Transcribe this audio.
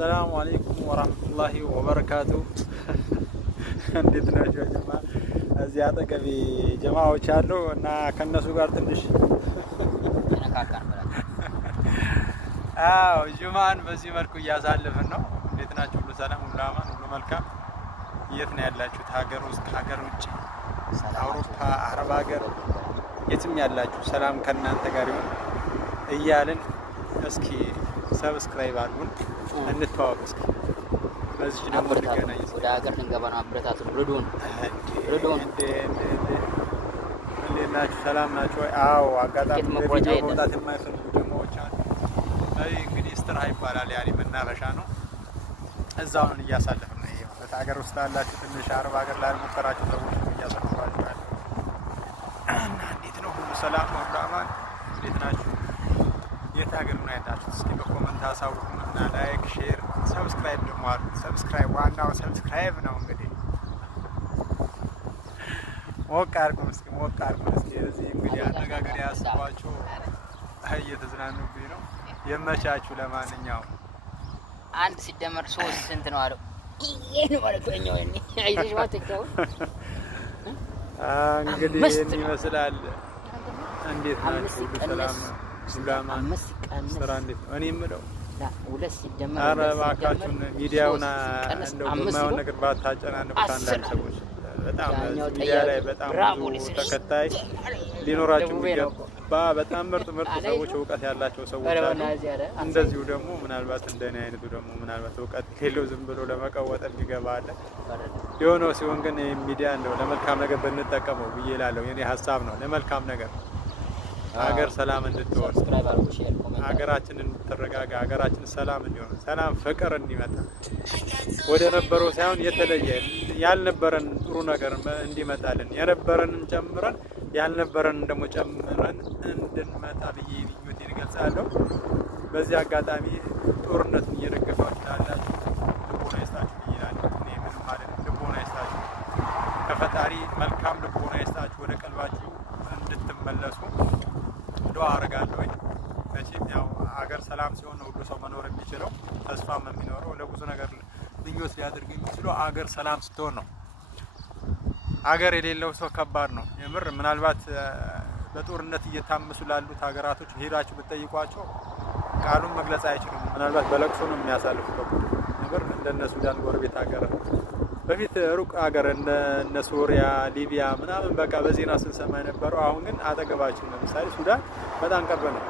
አሰላሙ አለይኩም ወራህመቱላሂ ወበረካቱ። እንዴት ናችሁ ጀማ? እዚህ አጠገቤ ጀማዎች አሉ እና ከነሱ ጋር ትንሽ አዎ ጁማን በዚህ መልኩ እያሳለፍን ነው። እንዴት ናችሁ? ሁሉ ሰላም፣ ሁሉ አማን፣ ሁሉ መልካም። የት ነው ያላችሁት? ሀገር ውስጥ፣ ሀገር ውጭ፣ አውሮፓ፣ አረብ ሀገር፣ የትም ያላችሁ ሰላም ከእናንተ ጋር ይሁን እያልን እስኪ ሰብስክራይብ አድርጉን፣ እንተዋወቅ እስኪ። በዚህ ደግሞ ልገናኝ ወደ ሀገር ልንገባ ነው። አብረታቱ ሩዱን እንዴት ናችሁ? ሰላም ናችሁ? አዎ አጋጣሚ ቪዲዮ መውጣት የማይፈልጉ ደሞዎች አሉ። አይ እንግዲህ ስትራሃ ይባላል፣ ያኔ መናፈሻ ነው። እዛውን እያሳለፍን ነው። ይሄ ማለት ሀገር ውስጥ ያላችሁ ትንሽ አረብ ሀገር ላይ ሞከራችሁ ሰዎች እያሳለፋችሁ ያለ እና እንዴት ነው? ሁሉ ሰላም ነው? ሁሉ አማን? እንዴት ናችሁ? የት ሀገር ነው ያላችሁት? እስኪ በኮመንት አሳውቁንና ላይክ፣ ሼር፣ ሰብስክራይብ ደግሞ አድርጉት። ሰብስክራይብ ዋናው ሰብስክራይብ ነው። እንግዲህ ሞቅ አድርጉን እስኪ፣ ሞቅ አድርጉን እስኪ። እዚህ እንግዲህ አነጋገር ያስባችሁ እየተዝናኑብኝ ነው። የመቻችሁ። ለማንኛውም አንድ ሲደመር 3 ስንት ነው አለው? ይሄን ማለት ነው። አይዞሽ ማተካው እንግዲህ ይሄን ይመስላል። እንዴት ናችሁ? ሰላም ነው? ሁላማን ስራ እንዴት ነው? እኔ የምለው ሁለት ሲደመር ኧረ እባካችሁን ሚዲያውን እንደው በማይሆን ነገር ባታጨናንቁት። አንዳንድ ሰዎች በጣም ሚዲያ ላይ በጣም ብዙ ተከታይ ሊኖራችሁ የሚገባ በጣም ምርጥ ሰዎች፣ እውቀት ያላቸው ሰዎች አሉ። እንደዚሁ ደግሞ ምናልባት እንደኔ አይነቱ ደግሞ ምናልባት እውቀት ሌለው ዝም ብሎ ለመቀወጥ የሚገባ አለ። የሆነው ሲሆን ግን ሚዲያ እንደው ለመልካም ነገር ብንጠቀመው ብዬ እላለሁ። የኔ ሀሳብ ነው። ለመልካም ነገር ሀገር ሰላም እንድትሆን፣ ሀገራችን እንድትረጋጋ፣ ሀገራችን ሰላም እንዲሆን፣ ሰላም ፍቅር እንዲመጣ ወደ ነበረው ሳይሆን የተለየ ያልነበረን ጥሩ ነገር እንዲመጣልን የነበረንን ጨምረን ያልነበረንን ደግሞ ጨምረን እንድንመጣ ብዬ ምኞቴን እገልጻለሁ። በዚህ አጋጣሚ ጦርነትን እየደገፋችሁ ላላችሁ ልቦና ይስጣችሁ ብዬ እላለሁ። እኔ ምንም ማለት ልቦና ይስጣችሁ፣ ከፈጣሪ መልካም ልቦና ይስጣችሁ፣ ወደ ቀልባችሁ እንድትመለሱ ዱዓ አደርጋለሁኝ። መቼም ያው ሀገር ሰላም ሲሆን ነው ሁሉ ሰው መኖር የሚችለው፣ ተስፋም የሚኖረው፣ ለብዙ ነገር ምኞት ሊያደርግ የሚችለው ሀገር ሰላም ስትሆን ነው። ሀገር የሌለው ሰው ከባድ ነው የምር። ምናልባት በጦርነት እየታመሱ ላሉት ሀገራቶች ሄዳችሁ ብትጠይቋቸው ቃሉን መግለጽ አይችሉም። ምናልባት በለቅሶ ነው የሚያሳልፉት ነገር። እንደነ ሱዳን ጎረቤት ሀገር በፊት ሩቅ ሀገር እነ ሶሪያ፣ ሊቢያ ምናምን በቃ በዜና ስንሰማ የነበረው፣ አሁን ግን አጠገባችን። ለምሳሌ ሱዳን በጣም ቅርብ ነው።